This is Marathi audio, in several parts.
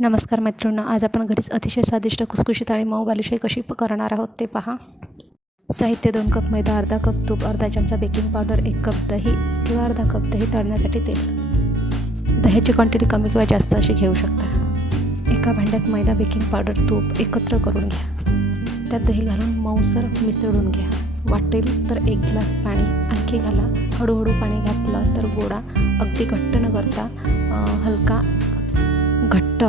नमस्कार मैत्रिणींनो, आज आपण घरीच अतिशय स्वादिष्ट खुसखुशीत आणि मऊ बालुशाही कशी करणार आहोत ते पहा। साहित्य: 2 कप मैदा, अर्धा कप तूप, अर्धा चमचा बेकिंग पावडर, 1 कप दही किंवा अर्धा कप दही तळण्यासाठी तेल। दह्याची क्वांटिटी कमी किंवा जास्त अशी घेऊ शकता। एका भांड्यात मैदा, बेकिंग पावडर, तूप एकत्र करून घ्या। त्यात दही घालून मऊसर मिसळून घ्या। वाटेल तर 1 ग्लास पाणी आणखी घाला। हळूहळू पाणी घातलं तर गोळा अगदी घट्ट न करता हलका घट्ट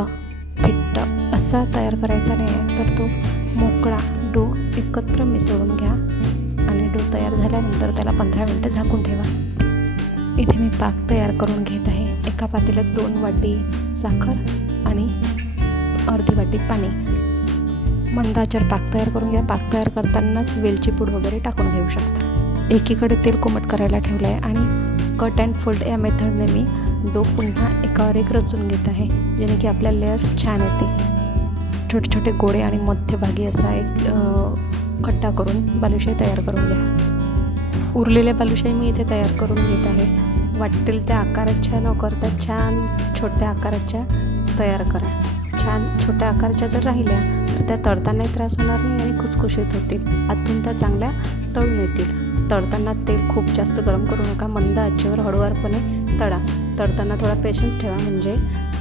फिट्ट असा तयार करायचा नाही आहे, तर तो मोकळा डो एकत्र मिसळून घ्या आणि डो तयार झाल्यानंतर त्याला 15 मिनिटं झाकून ठेवा। इथे मी पाक तयार करून घेत आहे। एका पातेल्यात 2 वाटी साखर आणि अर्धी वाटी पाणी। मंद आचेवर पाक तयार करून घ्या। पाक तयार करतानाच वेलची पूड वगैरे टाकून घेऊ शकता। एकीकडे तेल कोमट करायला ठेवलं आहे आणि कट अँड फोल्ड या मेथडने मी डो पुन्हा एकावर एक रचून घेत आहे, जेणे की आपल्या लेयर्स छान येतील। छोटे छोटे गोळे आणि मध्यभागी असा एक खड्डा करून बालुशाही तयार करून घ्या। उरलेल्या बालुशाही मी इथे तयार करून घेत आहे। वाटेल त्या आकाराच्या न करता छान छोट्या आकाराच्या तयार करा। छान छोट्या आकाराच्या जर राहिल्या तर त्या तळतानाही त्रास होणार नाही आणि खुसखुशीत होतील। आतून त्या चांगल्या तळून येतील। तळताना तेल खूप जास्त गरम करू नका, मंद आचेवर हळूवारपणे तळा। तळताना थोडा पेशन्स ठेवा, म्हणजे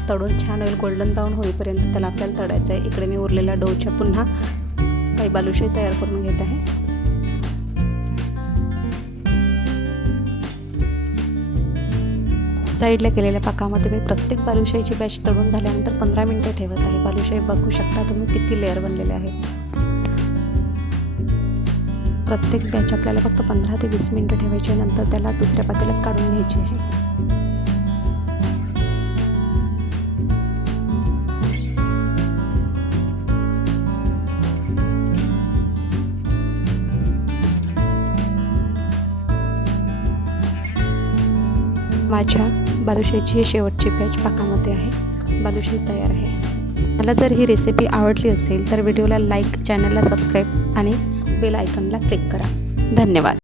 तळून छान होईल। गोल्डन ब्राऊन होईपर्यंत त्याला आपल्याला तळायचं आहे। इकडे मी उरलेल्या डोच्या पुन्हा काही बालुशाही तयार करून घेत आहे। साईडला केलेल्या पाकामध्ये मी प्रत्येक बालुशाहीची बॅच तळून झाल्यानंतर 15 मिनिटं ठेवत आहे। बालुशाही बघू शकता तुम्ही किती लेअर बनलेले आहेत। प्रत्येक बॅच आपल्याला फक्त 15 ते 20 मिनिटं ठेवायची, नंतर त्याला दुसऱ्या पातेल्यात काढून घ्यायची आहे। माझ्या बालुशाहीची ही शेवटची बॅच पाकामध्ये आहे। बालुशाही तयार आहे। मला जर ही रेसिपी आवडली असेल तर व्हिडिओला लाईक, चॅनलला सबस्क्राईब आणि बेल आयकॉनला क्लिक करा। धन्यवाद।